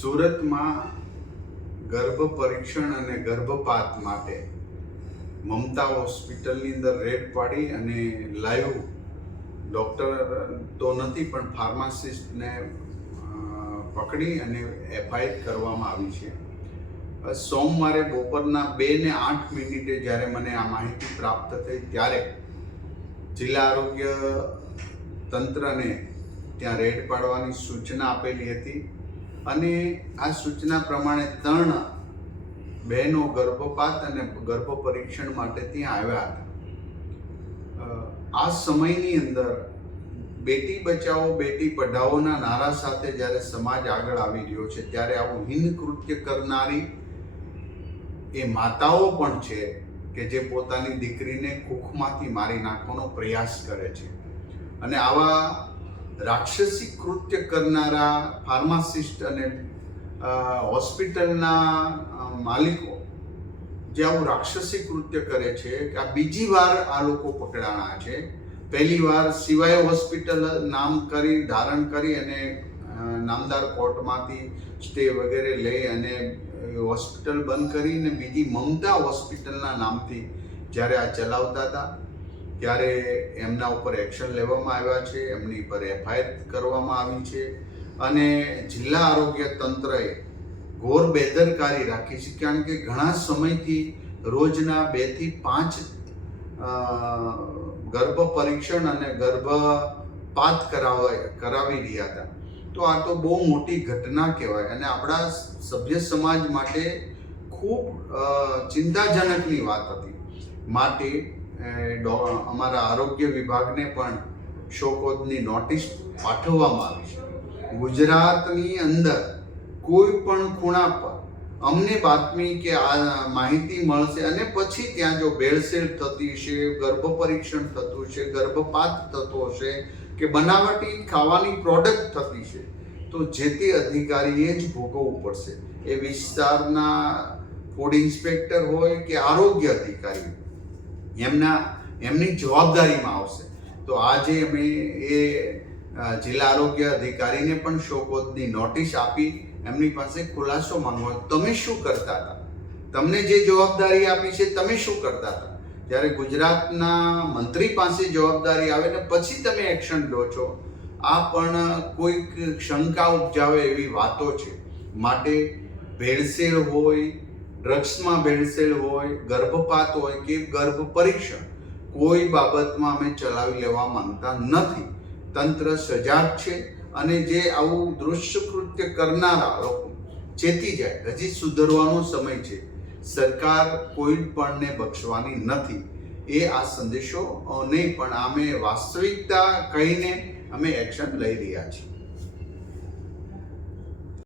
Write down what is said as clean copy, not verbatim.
સુરતમાં ગર્ભ પરીક્ષણ અને ગર્ભપાત માટે મમતા હોસ્પિટલની અંદર રેડ પાડી અને લાઈવ ડૉક્ટર તો નથી પણ ફાર્માસિસ્ટને પકડી અને એફઆઈઆર કરવામાં આવી છે. સોમવારે બપોરના 2:08 જ્યારે મને આ માહિતી પ્રાપ્ત થઈ ત્યારે જિલ્લા આરોગ્ય તંત્રને ત્યાં રેડ પાડવાની સૂચના આપેલી હતી અને આ સૂચના પ્રમાણે 3 બહેનો ગર્ભપાત અને ગર્ભ પરીક્ષણ માટે ત્યાં આવ્યા હતા. આ સમયની અંદર બેટી બચાવો બેટી પઢાઓના નારા સાથે જ્યારે સમાજ આગળ આવી રહ્યો છે ત્યારે આવું હીન કૃત્ય કરનારી એ માતાઓ પણ છે કે જે પોતાની દીકરીને કુખમાંથી મારી નાખવાનો પ્રયાસ કરે છે. અને આવા રાક્ષસી કૃત્ય કરનારા ફાર્માસિસ્ટ અને હોસ્પિટલના માલિકો જે આવું રાક્ષસી કૃત્ય કરે છે કે આ બીજી વાર આ લોકો પકડાણા છે. પહેલી વાર સિવાય હોસ્પિટલ નામ કરી ધારણ કરી અને નામદાર કોર્ટમાંથી સ્ટે વગેરે લઈ અને હોસ્પિટલ બંધ કરીને બીજી મમતા હોસ્પિટલના નામથી જ્યારે આ ચલાવતા હતા ત્યારે એમના ઉપર એક્શન લેવામાં આવ્યા છે, એમની પર એફઆઈઆર કરવામાં આવી છે અને જિલ્લા આરોગ્ય તંત્રએ ઘોર બેદરકારી રાખી છે. કારણ કે ઘણા સમયથી રોજના 2 થી 5 ગર્ભ પરીક્ષણ અને ગર્ભપાત કરાવી રહ્યા હતા. તો આ તો બહુ મોટી ઘટના કહેવાય અને આપણા સભ્ય સમાજ માટે ખૂબ ચિંતાજનકની વાત હતી. માટે અમારા આરોગ્ય વિભાગને પણ શોકોદની નોટિસ પાઠવવામાં આવી છે. ગુજરાતની અંદર કોઈ પણ ખૂણા પર અમને બાતમી કે આ માહિતી મળશે અને પછી ત્યાં જો ભેળસેળ થતી છે, ગર્ભ પરીક્ષણ થતું છે, ગર્ભપાત થતો હશે કે બનાવટી ખાવાની પ્રોડક્ટ થતી છે તો જે તે અધિકારીએ જ ભોગવવું પડશે. એ વિસ્તારના ફૂડ ઇન્સ્પેક્ટર હોય કે આરોગ્ય અધિકારી એમની જવાબદારીમાં આવશે. તો આજે અમે એ જિલ્લા આરોગ્ય અધિકારીને પણ શોકોદની નોટિસ આપી એમની પાસે ખુલાસો માંગવા. તમે શું કરતા હતા? તમને જે જવાબદારી આપી છે તમે શું કરતા હતા? જ્યારે ગુજરાતના મંત્રી પાસે જવાબદારી આવે ને પછી તમે એક્શન લો છો, આ પણ કોઈક શંકા ઉપજાવે એવી વાતો છે. માટે ભેળસેળ હોય, ડ્રગ્સમાં ભેળસેળ હોય, ગર્ભપાત હોય કે ગર્ભ પરીક્ષણ કોઈ બાબતમાં અમે ચલાવી લેવા માંગતા નથી. તંત્ર સજાગ છે અને જે આવું દુષ્કૃત્ય કરનારા લોકો ચેતી જાય. હજી સુધરવાનો સમય છે. સરકાર કોઈ પણને બક્ષવાની નથી. એ આ સંદેશો નહીં પણ અમે વાસ્તવિકતા કહીને અમે એક્શન લઈ રહ્યા છીએ.